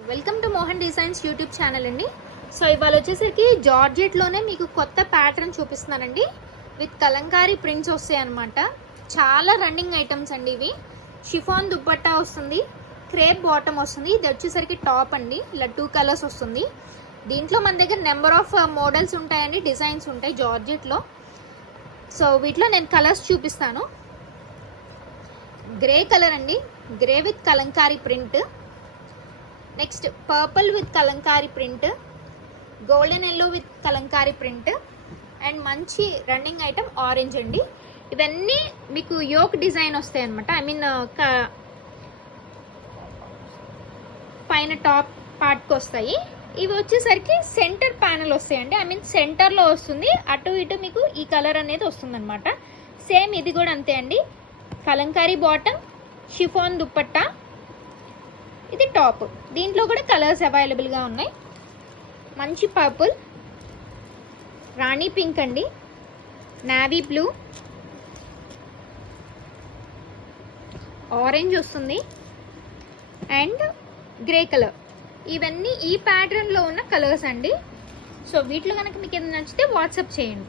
Welcome to Mohan designs YouTube channel అండి. So ఇవాళ వచ్చేసరికి జార్జెట్లోనే మీకు కొత్త ప్యాటర్న్ చూపిస్తున్నానండి. విత్ కలంకారీ ప్రింట్స్ వస్తాయి అన్నమాట. చాలా రన్నింగ్ ఐటమ్స్ అండి ఇవి. షిఫాన్ దుప్పట్టా వస్తుంది, క్రేప్ బాటమ్ వస్తుంది. ఇది వచ్చేసరికి టాప్ అండి, ఇలా 2 కలర్స్ వస్తుంది. దీంట్లో మన దగ్గర నెంబర్ ఆఫ్ మోడల్స్ ఉంటాయండి, డిజైన్స్ ఉంటాయి జార్జెట్లో. సో వీటిలో నేను కలర్స్ చూపిస్తాను. గ్రే కలర్ అండి, grey with Kalamkari print. Next purple with Kalamkari print, golden yellow with Kalamkari print, and మంచి రన్నింగ్ ఐటమ్ ఆరెంజ్ అండి. ఇవన్నీ మీకు యోక్ డిజైన్ వస్తాయి అనమాట. ఐ మీన్ పైన టాప్ పార్ట్కి వస్తాయి. ఇవి వచ్చేసరికి సెంటర్ ప్యానల్ వస్తాయండి. ఐ మీన్ సెంటర్లో వస్తుంది, అటు ఇటు మీకు ఈ కలర్ అనేది వస్తుంది అనమాట. సేమ్ ఇది కూడా అంతే అండి. కలంకారీ బాటమ్, షిఫాన్ దుప్పట్టా, ఇది టాప్. దీంట్లో కూడా కలర్స్ అవైలబుల్గా ఉన్నాయి. మంచి పర్పుల్, రాణి పింక్ అండి, నావీ బ్లూ, ఆరెంజ్ వస్తుంది, అండ్ గ్రే కలర్. ఇవన్నీ ఈ ప్యాటర్న్లో ఉన్న కలర్స్ అండి. సో వీటిలో కనుక మీకు ఏదైనా నచ్చితే వాట్సాప్ చేయండి.